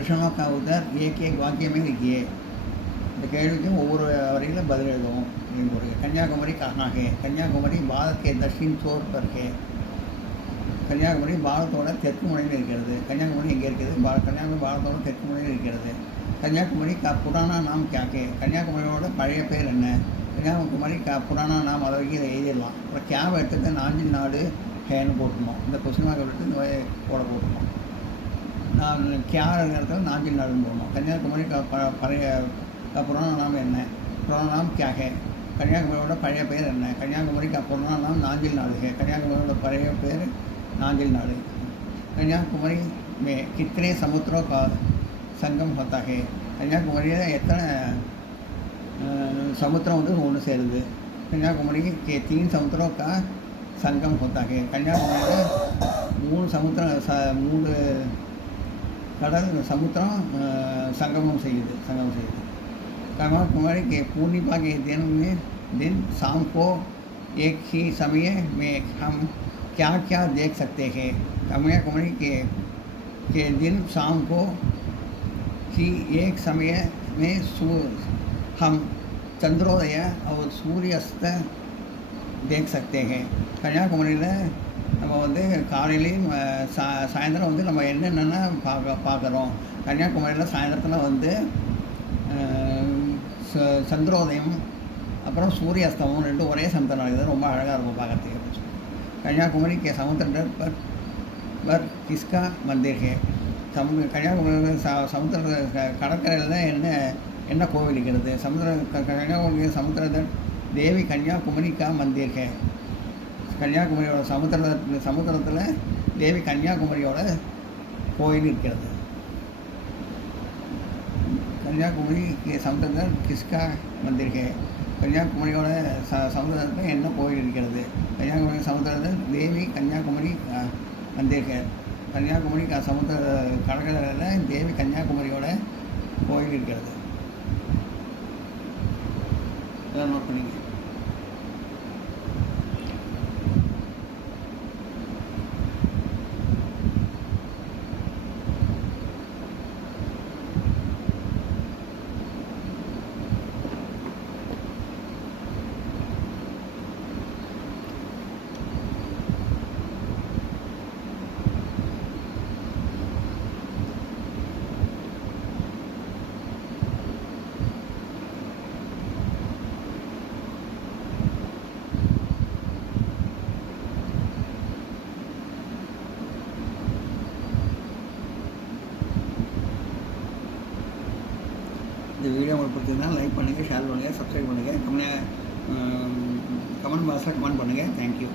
प्रश्नों का उत्तर एक एक वाक्य में लिखिए. இந்த கேள்விக்கும் ஒவ்வொரு வரியில் பதில் எழுதுவோம். कन्याकुमारी कहाँ है? कन्याकुमारी भारत के दक्षिण छोर पर है. கன்னியாகுமரி பாரதத்தோட தெற்கு முனையில் இருக்கிறது. கன்னியாகுமரி எங்கே இருக்குது? கன்னியாகுமரி பாரதத்தோட தெற்கு முனையில் இருக்கிறது. கன்னியாகுமரி का पुराना नाम क्या है? கன்னியாகுமரியோட பழைய பேர் என்ன? கன்னியாகுமரி का पुराना नाम அதை வரைக்கும் இதை எழுதிடலாம். அப்புறம் கேவை எடுத்துட்டு நாஞ்சில் நாடு ஹேன்னு போட்டுருந்தோம். இந்த கொஸ்டினாக எடுத்து இந்த போட போட்டுருந்தோம். நான் கேர இடத்துல நாஞ்சில் நாடுன்னு போடணும். கன்னியாகுமரி பழைய पुराना नाम என்ன? पुराना नाम क्या है? கன்னியாகுமரியோட பழைய பேர் என்ன? கன்னியாகுமரி का पुराना नाम नांजिल नाडु है. கன்னியாகுமரியோட பழைய பேர் नांजिल नाडु. कन्याकुमारी में कितने समुद्रों का संगम होता है? கன்னியாகுமரியில் எத்தனை समुद्र வந்து ஒன்று சேருது? कन्याकुमारी के 3 समुद्रों का संगम होता है. கன்னியாகுமரியில் 3 கடல் சமுத்திரம் சங்கமம் செய்யுது. कन्याकुमारी के पूर्णिमा के दिन शाम को एक ही समय में हम क्या क्या देख सकते हैं? कन्याकुमारी के दिन शाम को ही एक समय में हम चंद्रोदय और सूर्यास्त देख सकते हैं. கன்னியாகுமரியில் நம்ம வந்து காலையிலையும் சாயந்தரம் வந்து நம்ம என்னென்னா பார்க்குறோம். கன்னியாகுமரியில் சாயந்தரத்தில் வந்து சந்திரோதயம் அப்புறம் சூரிய அஸ்தமம் ரெண்டும் ஒரே சமுத்திரம் நடக்குது. ரொம்ப அழகாக இருக்கும் பார்க்குறதுக்கு. கன்னியாகுமரி के समुद्र पर किसका मंदिर है? கன்னியாகுமரியில் சமுத்திர கடற்கரையில் என்ன கோவில் இருக்கிறது? கன்னியாகுமரி சமுத்திர தேவி கன்னியாகுமரி का मंदिर है. கன்னியாகுமரியோட சமுத்திரத்தில் தேவி கன்னியாகுமரியோட கோயில் இருக்கிறது. कन्याकुमारी के समुद्र किसका मंदिर है? கன்னியாகுமரியோட சமுத்திரத்தில் என்ன கோயில் இருக்கிறது? கன்னியாகுமரி சமுத்திரத்தில் தேவி கன்னியாகுமரி मंदिर है. கன்னியாகுமரி சமுத்திர கடற்கரையில் தேவி கன்னியாகுமரியோட கோயில் இருக்கிறது. இதெல்லாம் நோட் பண்ணிங்க. இந்த வீடியோ உங்களுக்கு பிடிச்சிருந்தால் லைக் பண்ணுங்கள், ஷேர் பண்ணுங்கள், சப்ஸ்கிரைப் பண்ணுங்கள், கமெண்ட் பாக்ஸில் கமெண்ட் பண்ணுங்கள். தேங்க்யூ.